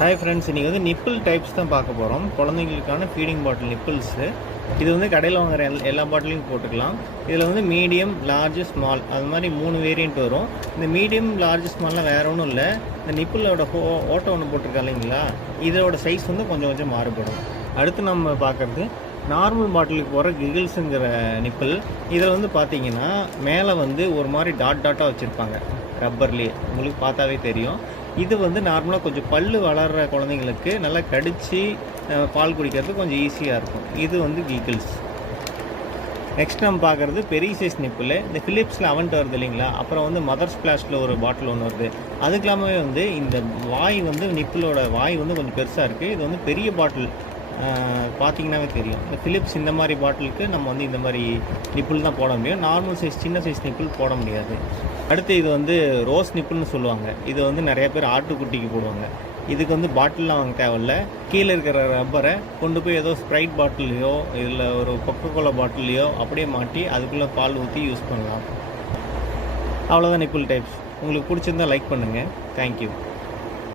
Hi friends, இன்றைக்கி வந்து nibble types தான் பார்க்க போகிறோம். குழந்தைங்களுக்கான ஃபீடிங் பாட்டில் நிப்பிள்ஸு. இது வந்து கடையில் வாங்குகிற எல்லா பாட்டிலையும் போட்டுக்கலாம். இதில் வந்து மீடியம், லார்ஜ், ஸ்மால் அது மாதிரி 3 வேரியண்ட் வரும். இந்த மீடியம், லார்ஜ், ஸ்மால்லாம் வேறு ஒன்றும் இல்லை. இந்த நிப்பிளோட ஓட்டை ஒன்று போட்டிருக்கா இல்லைங்களா, இதோட சைஸ் வந்து கொஞ்சம் கொஞ்சம் மாறுபடும். அடுத்து நம்ம பார்க்குறது நார்மல் பாட்டிலுக்கு போகிற கிகிள்ஸுங்கிற நிப்பிள். இதில் வந்து பார்த்தீங்கன்னா மேலே வந்து ஒரு மாதிரி டாட்டாக வச்சுருப்பாங்க ரப்பர்லேயே, உங்களுக்கு பார்த்தாவே தெரியும். இது வந்து நார்மலாக கொஞ்சம் பல்லு வளர்கிற குழந்தைங்களுக்கு நல்லா கடித்து பால் குடிக்கிறது கொஞ்சம் ஈஸியாக இருக்கும். இது வந்து கிகிள்ஸ். நெக்ஸ்ட் நம்ம பார்க்குறது பெரிய சைஸ் நிப்பிள். இந்த ஃபிலிப்ஸில் அவன்ட்டு வருது இல்லைங்களா, அப்புறம் வந்து மதர் ஸ்பிளாஷில் ஒரு பாட்டில் ஒன்று வருது. அதுக்கெல்லாமே வந்து இந்த வாய் வந்து நிப்பிளோட வாய் வந்து கொஞ்சம் பெருசாக இருக்குது. இது வந்து பெரிய பாட்டில் பார்த்தீங்கன்னாவே தெரியும். இந்த ஃபிலிப்ஸ் இந்த மாதிரி பாட்டிலுக்கு நம்ம வந்து இந்த மாதிரி நிப்பிள் தான் போட முடியும். நார்மல் சைஸ் சின்ன சைஸ் நிப்பிள் போட முடியாது. அடுத்து இது வந்து ரோஸ் நிப்பிள்னு சொல்லுவாங்க. இது வந்து நிறைய பேர் ஆட்டுக்குட்டிக்கு போடுவாங்க. இதுக்கு வந்து பாட்டில்லாம் வாங்க தேவையில்ல. கீழே இருக்கிற ரப்பரை கொண்டு போய் ஏதோ ஸ்ப்ரைட் பாட்டிலையோ இல்லை ஒரு கொக்கோகோலா பாட்டிலையோ அப்படியே மாட்டி அதுக்குள்ளே பால் ஊற்றி யூஸ் பண்ணலாம். அவ்வளோதான் நிப்பிள் டைப்ஸ். உங்களுக்கு பிடிச்சிருந்தா லைக் பண்ணுங்கள். தேங்க்யூ.